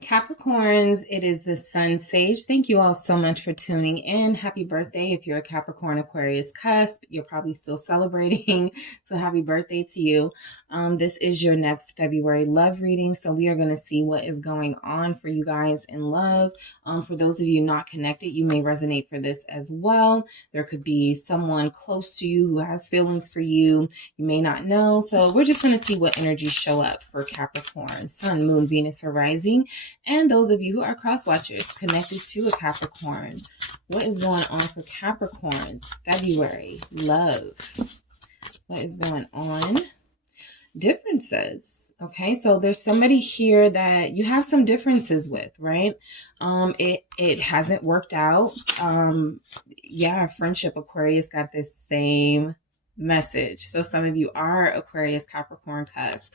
Capricorns, it is the Sun Sage. Thank you all so much for tuning in. Happy birthday. If you're a Capricorn Aquarius cusp, you're probably still celebrating. So happy birthday to you. This is your next February love reading. So we are going to see what is going on for you guys in love. For those of you not connected, you may resonate for this as well. There could be someone close to you who has feelings for you. You may not know. So we're just going to see what energies show up for Capricorn, Sun, Moon, Venus, or Rising. And those of you who are cross watchers connected to a Capricorn, what is going on for Capricorns? February, love. What is going on? Differences. Okay, so there's somebody here that you have some differences with, right? It hasn't worked out. Yeah, friendship. Aquarius got this same message. So some of you are Aquarius, Capricorn cusp.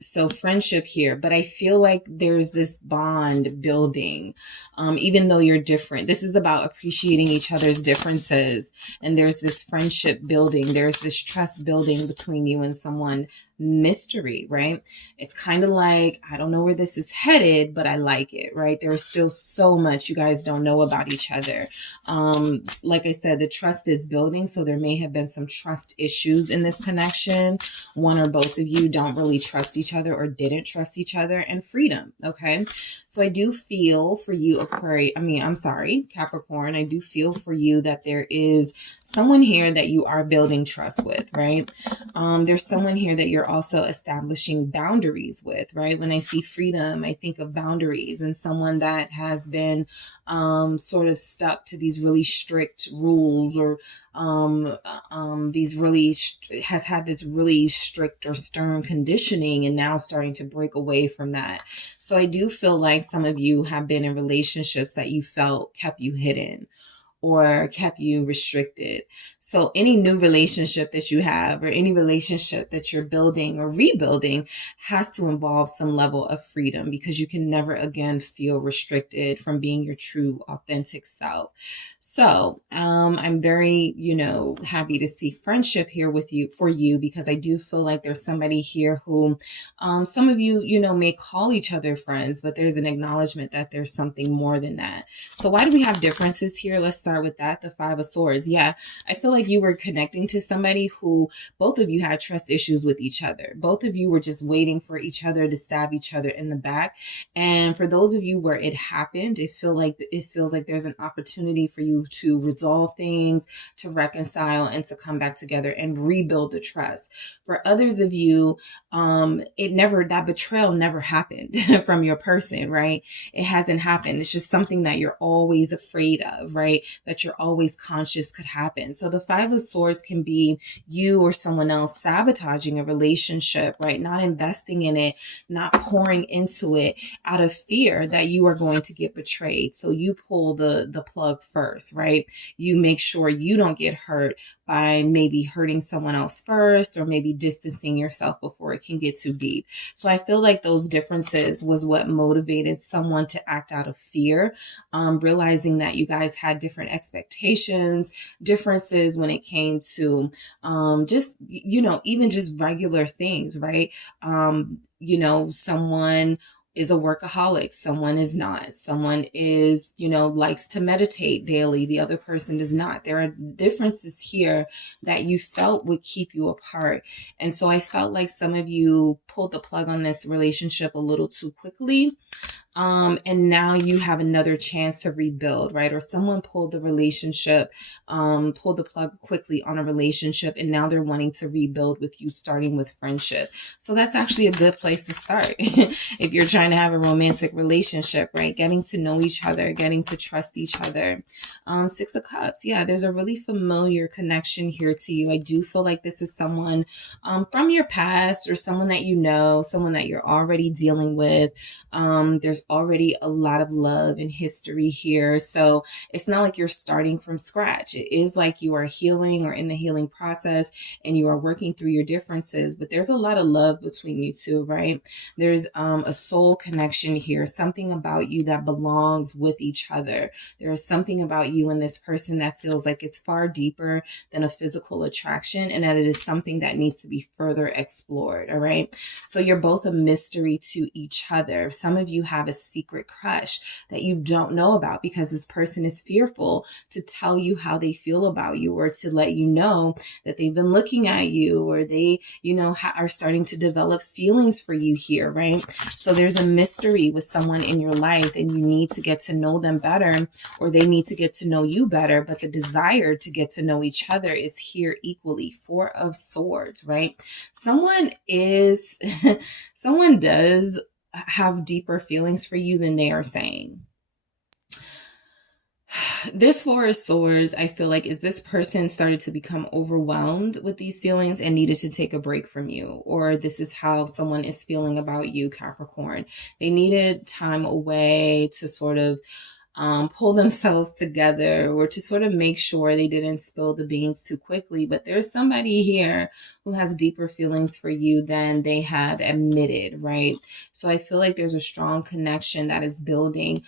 So friendship here, but I feel like there's this bond building, even though you're different. This is about appreciating each other's differences. And there's this friendship building. There's this trust building between you and someone. Mystery, right? It's kind of like, I don't know where this is headed, but I like it, right? There's still so much you guys don't know about each other. Like I said, the trust is building, so there may have been some trust issues in this connection. One or both of you don't really trust each other or didn't trust each other, and freedom, okay? So I do feel for you, Capricorn, I do feel for you that there is someone here that you are building trust with, right? There's someone here that you're also establishing boundaries with, right? When I see freedom, I think of boundaries and someone that has been sort of stuck to these really strict rules, or has had this really strict or stern conditioning and now starting to break away from that. So I do feel like some of you have been in relationships that you felt kept you hidden or kept you restricted. So any new relationship that you have or any relationship that you're building or rebuilding has to involve some level of freedom, because you can never again feel restricted from being your true authentic self. So I'm very, happy to see friendship here with you, for you, because I do feel like there's somebody here who some of you, may call each other friends, but there's an acknowledgement that there's something more than that. So why do we have differences here? Let's start with that. The Five of Swords. Yeah, I feel like you were connecting to somebody who both of you had trust issues with each other. Both of you were just waiting for each other to stab each other in the back. And for those of you where it happened, it feels like there's an opportunity for you to resolve things, to reconcile, and to come back together and rebuild the trust. For others of you, that betrayal never happened from your person, right? It hasn't happened. It's just something that you're always afraid of, right? That you're always conscious could happen. So the Five of Swords can be you or someone else sabotaging a relationship, right? Not investing in it, not pouring into it out of fear that you are going to get betrayed. So you pull the plug first, right? You make sure you don't get hurt by maybe hurting someone else first, or maybe distancing yourself before it can get too deep. So I feel like those differences was what motivated someone to act out of fear, realizing that you guys had different expectations, differences when it came to even just regular things, right? Someone is a workaholic. Someone is not. Someone is, likes to meditate daily. The other person does not. There are differences here that you felt would keep you apart. And so I felt like some of you pulled the plug on this relationship a little too quickly. And now you have another chance to rebuild, right? Or someone pulled the plug quickly on a relationship, and now they're wanting to rebuild with you, starting with friendship. So that's actually a good place to start. If you're trying to have a romantic relationship, right? Getting to know each other, getting to trust each other. Six of Cups. Yeah, there's a really familiar connection here to you. I do feel like this is someone from your past, or someone that someone that you're already dealing with. There's There's already a lot of love and history here. So it's not like you're starting from scratch. It is like you are healing or in the healing process and you are working through your differences, but there's a lot of love between you two, right? There's a soul connection here, something about you that belongs with each other. There is something about you and this person that feels like it's far deeper than a physical attraction, and that it is something that needs to be further explored. All right. So you're both a mystery to each other. Some of you have a secret crush that you don't know about because this person is fearful to tell you how they feel about you, or to let you know that they've been looking at you, or they, are starting to develop feelings for you here, right? So there's a mystery with someone in your life and you need to get to know them better, or they need to get to know you better. But the desire to get to know each other is here equally. Four of Swords, right? Someone does have deeper feelings for you than they are saying. This Four of Swords, I feel like, is this person started to become overwhelmed with these feelings and needed to take a break from you. Or this is how someone is feeling about you, Capricorn. They needed time away to sort of pull themselves together, or to sort of make sure they didn't spill the beans too quickly. But there's somebody here who has deeper feelings for you than they have admitted, right? So I feel like there's a strong connection that is building.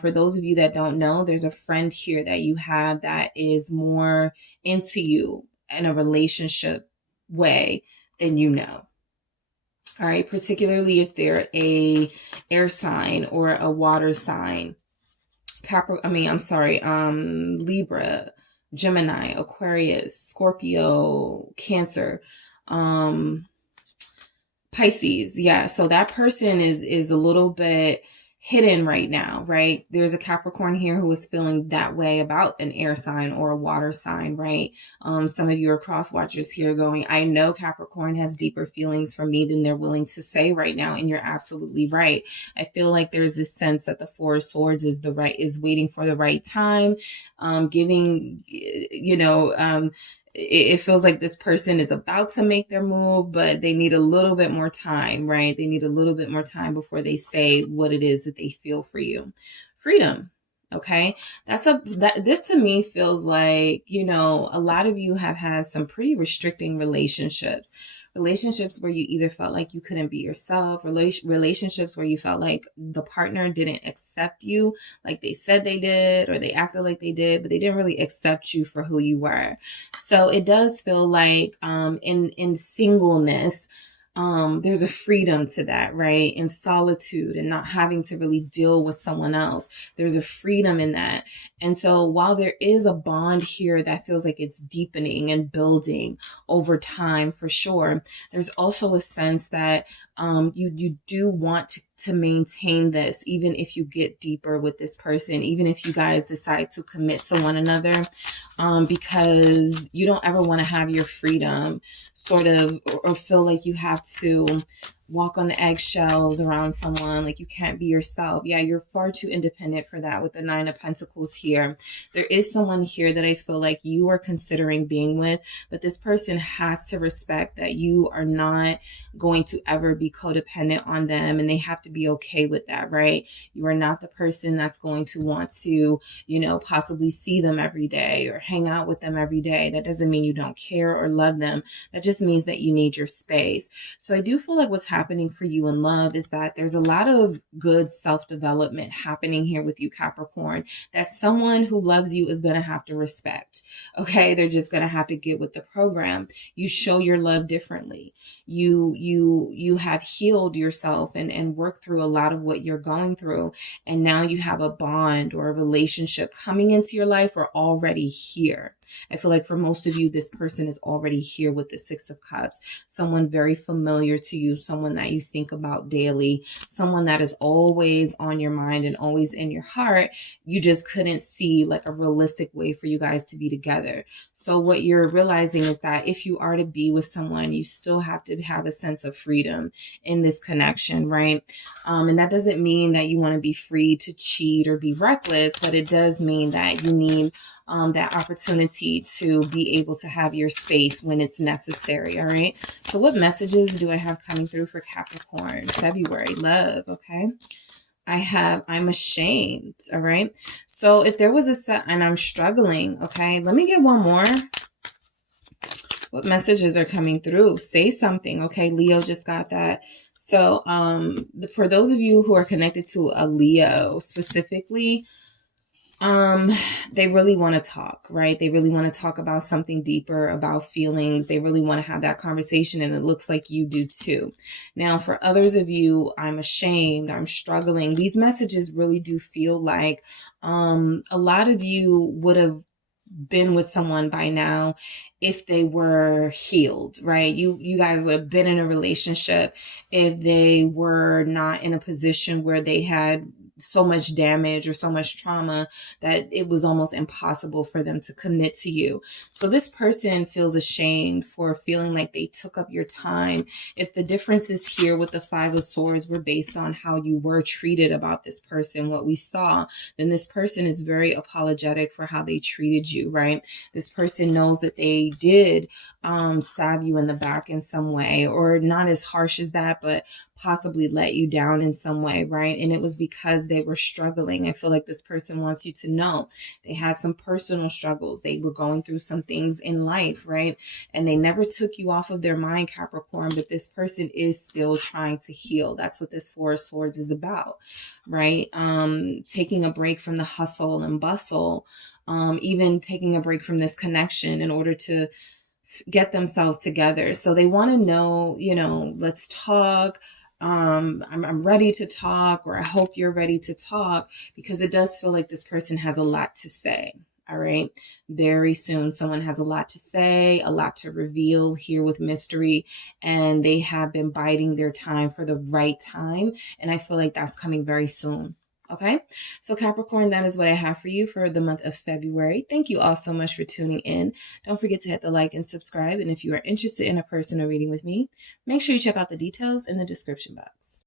For those of you that don't know, there's a friend here that you have that is more into you in a relationship way than you know. All right, particularly if they're a air sign or a water sign. Libra, Gemini, Aquarius, Scorpio, Cancer, Pisces. Yeah. So that person is a little bit hidden right now, right? There's a Capricorn here who is feeling that way about an air sign or a water sign, right? Some of you are cross watchers here going, I know Capricorn has deeper feelings for me than they're willing to say right now. And you're absolutely right. I feel like there's this sense that the Four of Swords is waiting for the right time, it feels like this person is about to make their move, but they need a little bit more time, right? They need a little bit more time before they say what it is that they feel for you. Freedom. Okay. This to me feels like, a lot of you have had some pretty restricting relationships where you either felt like you couldn't be yourself, relationships where you felt like the partner didn't accept you like they said they did, or they acted like they did, but they didn't really accept you for who you were. So it does feel like in singleness, there's a freedom to that, right? In solitude and not having to really deal with someone else. There's a freedom in that. And so while there is a bond here that feels like it's deepening and building over time for sure, there's also a sense that you do want to maintain this, even if you get deeper with this person, even if you guys decide to commit to one another, because you don't ever want to have your freedom sort of, or feel like you have to walk on eggshells around someone, like you can't be yourself. Yeah, you're far too independent for that with the Nine of Pentacles here. There is someone here that I feel like you are considering being with, but this person has to respect that you are not going to ever be codependent on them, and they have to be okay with that, right? You are not the person that's going to want to, possibly see them every day or hang out with them every day. That doesn't mean you don't care or love them. That just means that you need your space. So I do feel like what's happening for you in love is that there's a lot of good self-development happening here with you, Capricorn, that someone who loves you is going to have to respect. Okay. They're just going to have to get with the program. You show your love differently. You have healed yourself and worked through a lot of what you're going through. And now you have a bond or a relationship coming into your life or already here. I feel like for most of you, this person is already here with the Six of Cups, someone very familiar to you, someone that you think about daily, someone that is always on your mind and always in your heart. You just couldn't see like a realistic way for you guys to be together. So what you're realizing is that if you are to be with someone, you still have to have a sense of freedom in this connection, right? And that doesn't mean that you want to be free to cheat or be reckless, but it does mean that you need that opportunity to be able to have your space when it's necessary. All right. So what messages do I have coming through for Capricorn? February, love. Okay. I have, I'm ashamed. All right. So if there was a set and I'm struggling, okay, let me get one more. What messages are coming through? Say something. Okay. Leo just got that. So, for those of you who are connected to a Leo specifically, they really want to talk, right? They really want to talk about something deeper, about feelings. They really want to have that conversation, and it looks like you do too. Now, for others of you, I'm ashamed, I'm struggling. These messages really do feel like a lot of you would have been with someone by now if they were healed, right? You guys would have been in a relationship if they were not in a position where they had so much damage or so much trauma that it was almost impossible for them to commit to you. So this person feels ashamed for feeling like they took up your time. If the differences here with the Five of Swords were based on how you were treated about this person, what we saw, then this person is very apologetic for how they treated you, right? This person knows that they did stab you in the back in some way, or not as harsh as that, but possibly let you down in some way, right? And it was because they were struggling. I feel like this person wants you to know they had some personal struggles. They were going through some things in life, right? And they never took you off of their mind, Capricorn, but this person is still trying to heal. That's what this Four of Swords is about, right? Taking a break from the hustle and bustle, even taking a break from this connection in order to get themselves together. So they want to know, let's talk. I'm ready to talk, or I hope you're ready to talk, because it does feel like this person has a lot to say. All right. Very soon, someone has a lot to say, a lot to reveal here with mystery, and they have been biding their time for the right time. And I feel like that's coming very soon. Okay, so Capricorn, that is what I have for you for the month of February. Thank you all so much for tuning in. Don't forget to hit the like and subscribe. And if you are interested in a personal reading with me, make sure you check out the details in the description box.